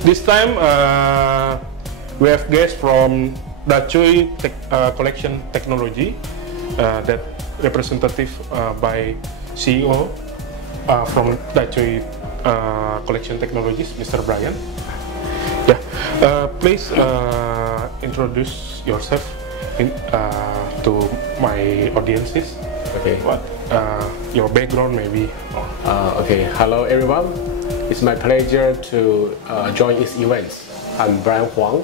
This time we have guests from Dachoy Collection Technology, that representative by CEO from Dachoy Collection Technologies, Mr. Brian. Yeah, please introduce yourself to my audiences. Okay. What your background maybe? Okay. Hello everyone. It's my pleasure to join this event. I'm Brian Huang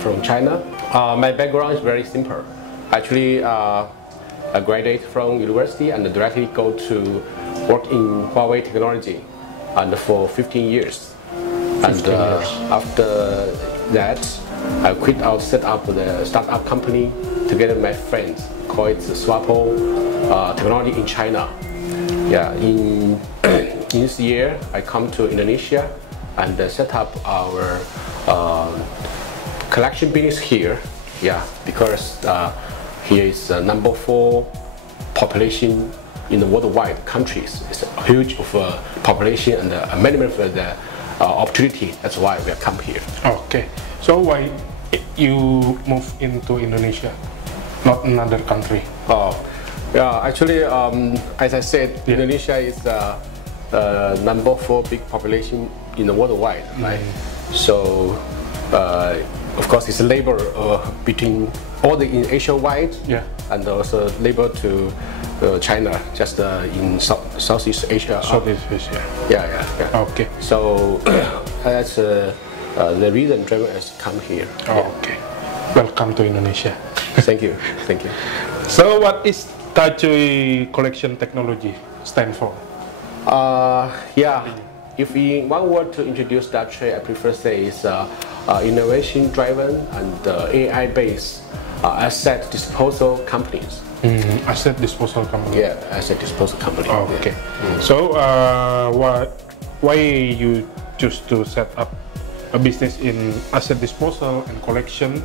from China. My background is very simple. Actually, I graduated from university and directly go to work in Huawei technology, and for 15 years. After that, I quit out, set up the startup company together with my friends, called it Swapo Technology in China. Yeah, in this year, I come to Indonesia and set up our collection business here. Yeah, because here is number 4 population in the worldwide countries. It's a huge of population and many of the opportunity. That's why we have come here. Okay, so why you move into Indonesia, not another country? Yeah, actually, as I said, Indonesia is number 4 big population in the worldwide, right? So, of course, it's a labor between all the in Asia-wide, and also labor to China, just in Southeast Asia. Southeast Asia. Yeah. Okay. So that's the reason driver has come here. Okay. Welcome to Indonesia. Thank you. Thank you. So, what is Dachoy Collection Technology stand for? Yeah, if in one word to introduce Dachoy, I prefer say is innovation driven and AI-based asset disposal companies. Asset disposal company. Yeah, asset disposal company. Okay. So, why you choose to set up a business in asset disposal and collection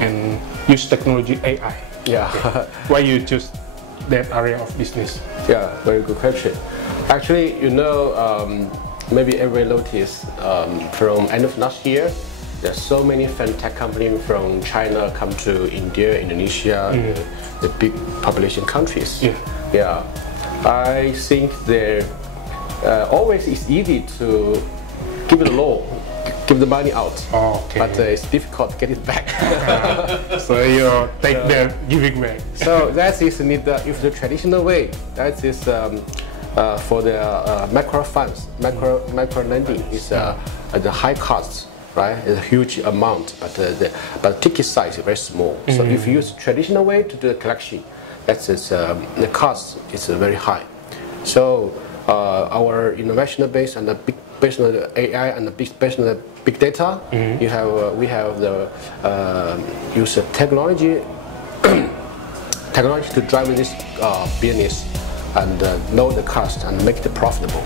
and use technology AI? Yeah. Why you choose that area of business? Yeah, very good question. Actually, maybe everybody noticed from end of last year, there's so many fintech companies from China come to India, Indonesia, the big population countries. Yeah. I think there always it's easy to give the loan, give the money out, but it's difficult to get it back. So you take the giving back. So that is if the traditional way. That is for the macro funds, macro lending is at the high cost, right? It's a huge amount, but the ticket size is very small. So if you use traditional way to do the collection, the cost is very high. So our innovation based and the big based on the AI and the based on the big data, we have the use of technology to drive this business and know the cost and make it profitable.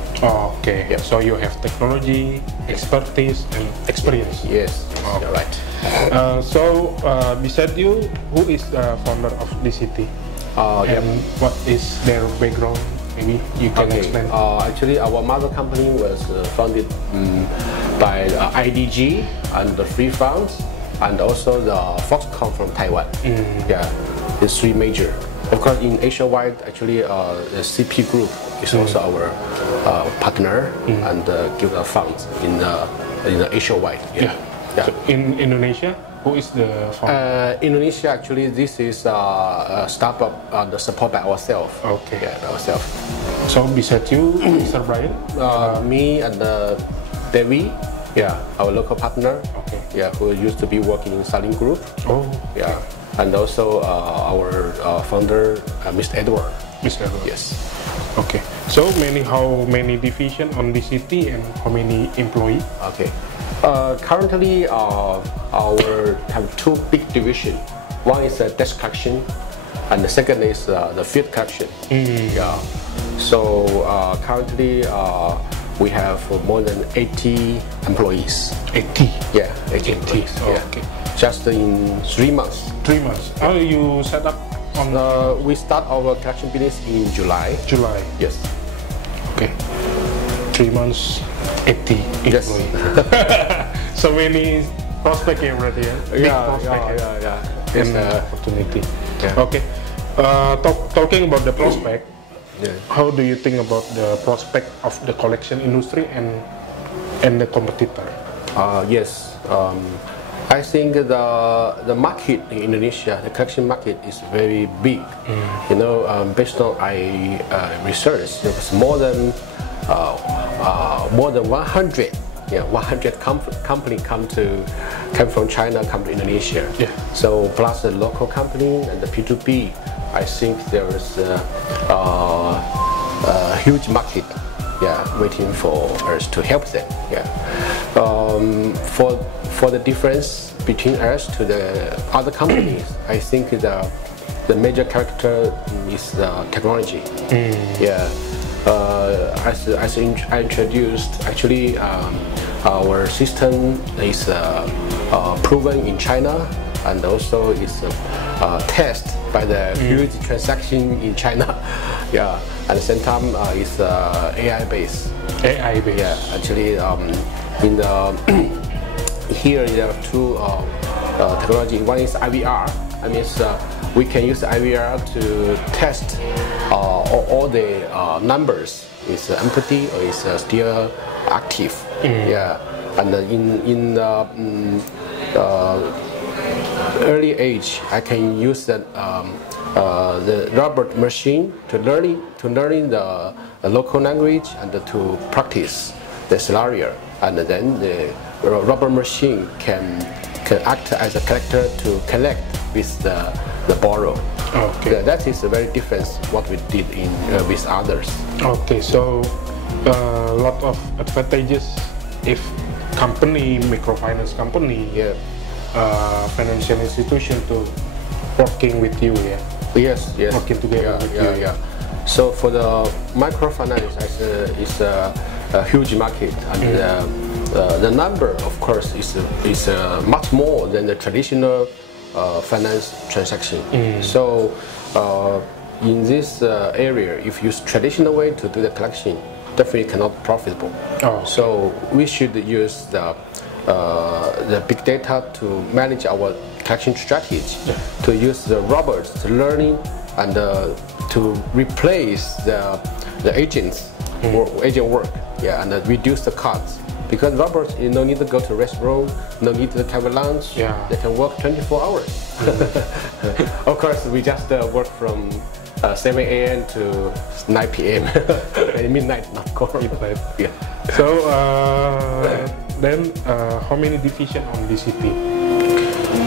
Okay. Yeah. So you have technology, expertise, and experience. Yes. You're right. So beside you, who is the founder of DCT? And what is their background? Maybe you can explain. Actually, our mother company was founded by IDG and the Free Funds, and also the Foxconn from Taiwan. Yeah, the 3 major. Of course, in Asia-wide, actually, the CP Group is also our partner and give us funds in the Asia-wide. Yeah. So in Indonesia, who is the founder? Indonesia, actually, this is a startup supported by ourselves. Okay. Yeah, by ourselves. So beside you, Mr. Brian? Me and Devi, our local partner. Okay. Yeah, who used to be working in Saling Group. Yeah, and also our founder, Mr. Edward. Mr. Edward. Yes. Okay. So how many division on DCT and how many employee? Okay. Currently, have 2 big divisions. One is desk collection, and the second is the field collection. Yeah. So currently, we have more than 80 employees. 80? Yeah, 80 employees. Okay. Just in 3 months. 3 months. How you set up on? We start our collection business in July. July. Yes. Okay. 3 months 80 Yes. employees. So many prospect here already. Big prospect here. yeah. And It's, opportunity. yeah. Okay. Talking about the prospect, yeah. how do you think about the prospect of the collection industry and the competitor? Yes. I think the market in Indonesia, the collection market, is very big. You know, based on research, there was more than 100. Yeah, 100 company come from China, come to Indonesia. Yeah. So plus the local company and the P2P, I think there is a huge market. Yeah, waiting for us to help them. Yeah. For the difference between us to the other companies, I think the major character is the technology. Yeah. As I introduced, actually, our system is proven in China and also is tested by the huge transaction in China. Yeah. At the same time, it's AI based. AI based. Yeah. Actually, in the here there are two technology. One is IVR. I mean, we can use IVR to test all the numbers. Is empty or is still active? Yeah. And in early age, I can use the robot machine to learning the local language and to practice the scenario, and then the robot machine can act as a collector to collect with the borrow. Okay. That is a very different what we did in with others. Okay, so a lot of advantages if company, microfinance company, Yeah. Financial institution to working with you, yeah. Yes. Working together with you. Yeah. So for the microfinance, is a huge market, and the number, of course, is much more than the traditional finance transaction. So in this area, if you use traditional way to do the collection, definitely cannot profitable. Oh. So we should use the big data to manage our collection strategy, to use the robots to learning and to replace the agents agent work, yeah, and reduce the costs. Because robots, you no need to go to restaurant, no need to have a lunch. Yeah. They can work 24 hours. Of course, we just work from 7 a.m. to 9 p.m. Midnight, not go. Midnight. Yeah. So then how many division on DCT?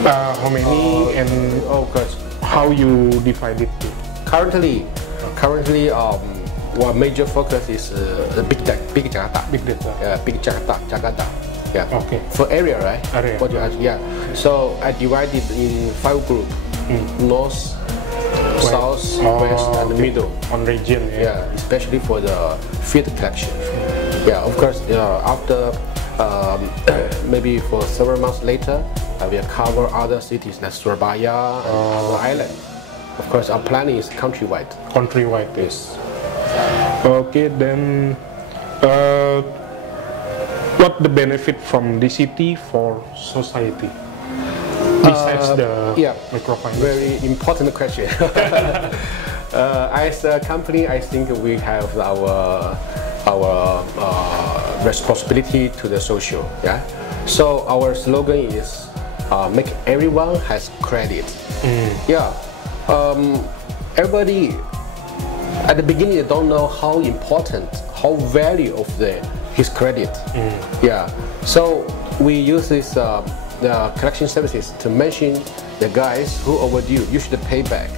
How many and Of course. how you divide it to? Currently, one major focus is big Jakarta. Big data. Big Jakarta. Yeah. Okay. For area, right? Area. What you ask? Yeah. So I divided in 5 groups: north, south, west, and the middle. On region, yeah. Yeah, especially for the field collection. Yeah, of course. After maybe for several months later, I will cover other cities like Surabaya and other island. Of course, our planning is countrywide. Countrywide. Yes. Okay, then what the benefit from DCT for society besides the microfinance? Very important question. As a company, I think we have our responsibility to the social. Yeah. So our slogan is make everyone has credit. Yeah. Everybody at the beginning they don't know how important, how value of his credit. Yeah. So we use this the collection services to mention the guys who overdue. You should pay back,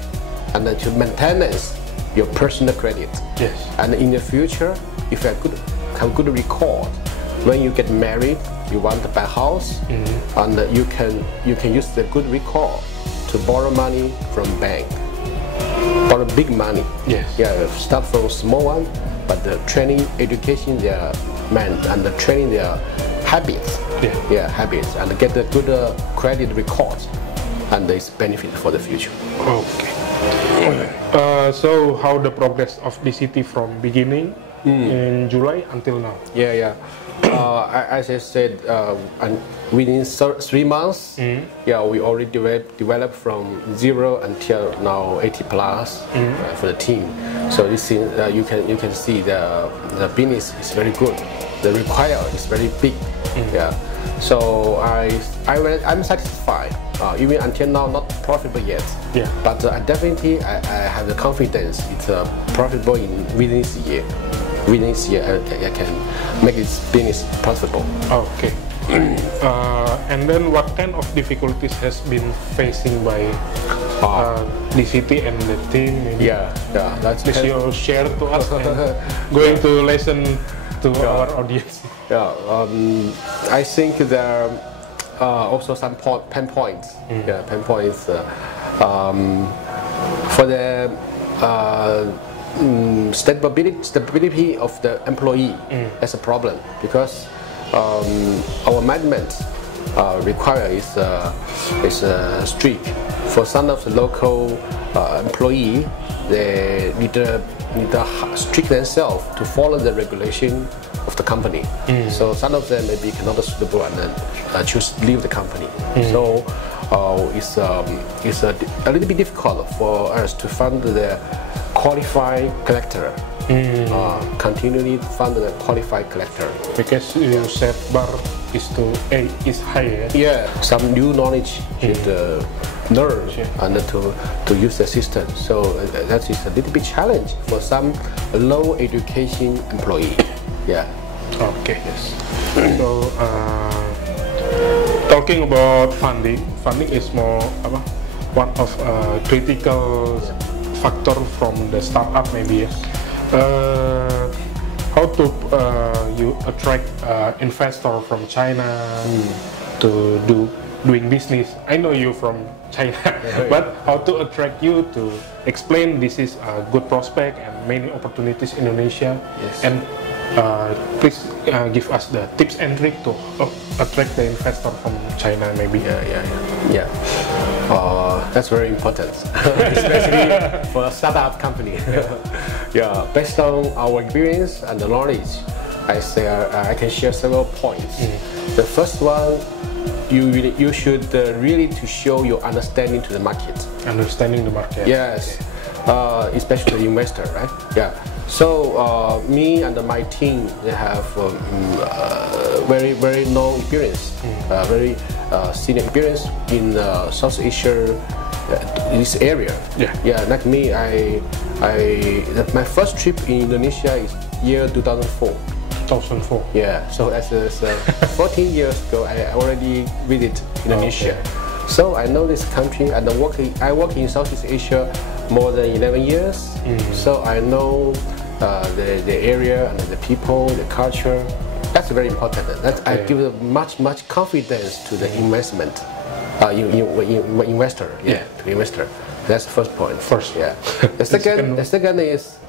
and then to maintenance your personal credit. Yes. And in the future, if you have good record, when you get married, you want to buy a house, and you can use the good record to borrow money from bank. Borrow big money. Yes. Yeah, start from small one, but the training, education their man and the training their habits. Yeah, habits, and get a good credit record, and it's benefit for the future. Okay. So how the progress of DCT from beginning in July until now. Yeah. As I said, and within 3 months, yeah, we already developed from 0 until now 80 plus for the team. So this thing, you can see the business is very good. The require is very big. Yeah. So I'm satisfied. Even until now, not profitable yet. Yeah. But definitely, I have the confidence it's profitable within this year. Within this year, I can make this business profitable. Okay. And then what kind of difficulties has been facing by the city and the team? Maybe? Yeah. That's please you share to us and going to listen to our audience. Yeah. I think there are also some pain points. Yeah, pain points for the stability of the employee. That's a problem because our management require is strict. For some of the local employee, they need to strict themselves to follow the regulation of the company. So some of them maybe cannot suitable and then choose to leave the company. So it's a little bit difficult for us to find the qualified collector. Continually find the qualified collector. Because you said bar is higher. Yeah, some new knowledge should learn and to use the system. So that is a little bit challenge for some low education employee. Yeah. Okay. Yes. So talking about funding is more one of critical factor from the startup maybe. Yes. How to you attract investor from China to doing business? I know you from China, but how to attract you to explain this is a good prospect and many opportunities in Indonesia? Yes. And please give us the tips and trick to attract the investor from China maybe. Yeah. That's very important, especially for a startup company. Yeah, based on our experience and the knowledge, I can share several points. The first one, you should really to show your understanding to the market. Understanding the market. Yes, especially the investor, right? Yeah. So me and my team, they have very long experience, very senior experience in South Asia, this area. Yeah. Like me, my first trip in Indonesia is year 2004. 2004. Yeah. So as 14 years ago, I already visited Indonesia. Okay. So I know this country, and I work in Southeast Asia more than 11 years. So I know the area and the people, the culture. That's very important. I give much confidence to the investment, investor. To investor. That's the first point. First, yeah. The second is